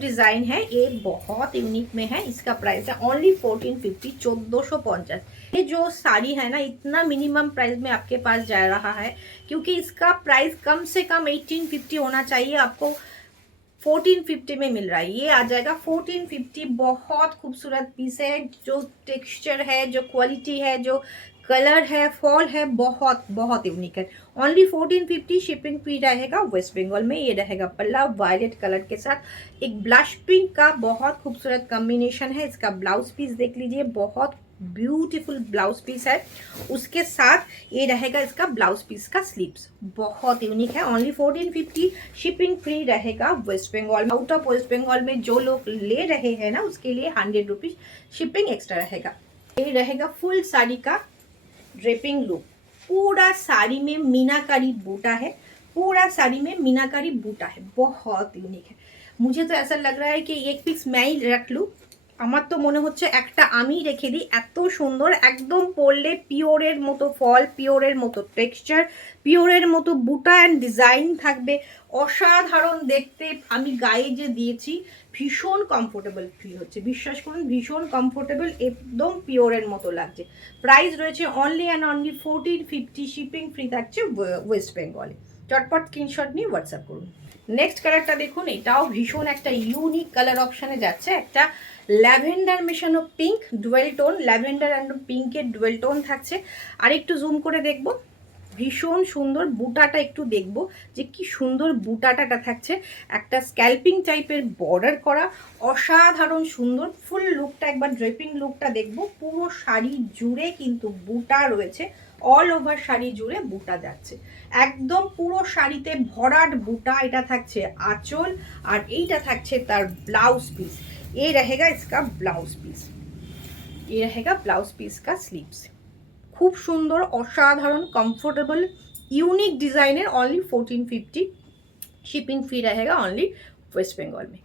Design है, ये बहुत यूनिक में है। इसका प्राइस है ओनली 1450, 1450। ये जो साड़ी है ना, इतना मिनिमम प्राइस में आपके पास जा रहा है, क्योंकि इसका प्राइस कम से कम 1850 होना चाहिए, आपको 1450 में मिल रहा है। ये आ जाएगा 1450। बहुत खूबसूरत पीस है, जो टेक्सचर है, जो क्वालिटी है, जो कलर है, फॉल है, बहुत बहुत यूनिक है। ओनली 1450। शिपिंग फ्री रहेगा वेस्ट बंगाल में। ये रहेगा पल्ला वायलेट कलर के साथ एक ब्लश पिंक का बहुत खूबसूरत कॉम्बिनेशन है। इसका ब्लाउज पीस देख लीजिए, बहुत ब्यूटीफुल ब्लाउज पीस है। उसके साथ ये रहेगा इसका ब्लाउज पीस का स्लीव्स, बहुत यूनिक है। ओनली 1450। शिपिंग फ्री रहेगा वेस्ट बंगाल। आउट ऑफ वेस्ट बंगाल में जो लोग ले रहे हैं ना, उसके लिए 100 रुपीज शिपिंग एक्स्ट्रा रहेगा। ये रहेगा फुल साड़ी का ड्रेपिंग लुक। पूरा साड़ी में मीनाकारी बूटा है, पूरा साड़ी में मीनाकारी बूटा है, बहुत यूनिक है। मुझे तो ऐसा लग रहा है कि एक पिक्स मैं ही रख लूँ। আমার তো মনে হচ্ছে একটা আমি রেখে দিই। এত সুন্দর, একদম পরলে পিওরের মতো ফল, পিওরের মতো টেক্সচার, পিওরের মতো বুটা অ্যান্ড ডিজাইন থাকবে, অসাধারণ দেখতে। আমি গায়ে যে দিয়েছি ভীষণ কমফোর্টেবল ফিল হচ্ছে, বিশ্বাস করুন ভীষণ কমফোর্টেবল, একদম পিওরের মতো লাগছে। প্রাইস রয়েছে only and only 1450। Shipping free থাকছে ওয়েস্ট বেঙ্গলে। চটপট স্ক্রিনশট নিয়ে হোয়াটসঅ্যাপ করুন। নেক্সট কালারটা দেখুন, এটাও ভীষণ একটা ইউনিক কালার অপশানে যাচ্ছে। একটা ল্যাভেন্ডার মেশানো pink, dual tone, lavender and পিঙ্কের ডুয়েল টোন থাকছে। আর একটু জুম করে দেখবো, ভীষণ সুন্দর বুটাটা একটু দেখবো যে কি সুন্দর বুটাটা থাকছে। একটা স্ক্যাল্পিং টাইপের বর্ডার করা, অসাধারণ সুন্দর। ফুল লুকটা একবার ড্রেপিং লুকটা দেখবো। পুরো শাড়ি জুড়ে কিন্তু বুটা রয়েছে, অল ওভার শাড়ি জুড়ে বুটা যাচ্ছে, একদম পুরো শাড়িতে ভরাট বুটা। এটা থাকছে আঁচল, আর এইটা থাকছে তার ব্লাউজ পিস। ये रहेगा इसका ब्लाउज पीस, ये रहेगा ब्लाउज पीस का स्लीव्स। खूब सुंदर, असाधारण, comfortable, unique designer. Only 1450। Shipping free रहेगा ओनली वेस्ट बंगाल में।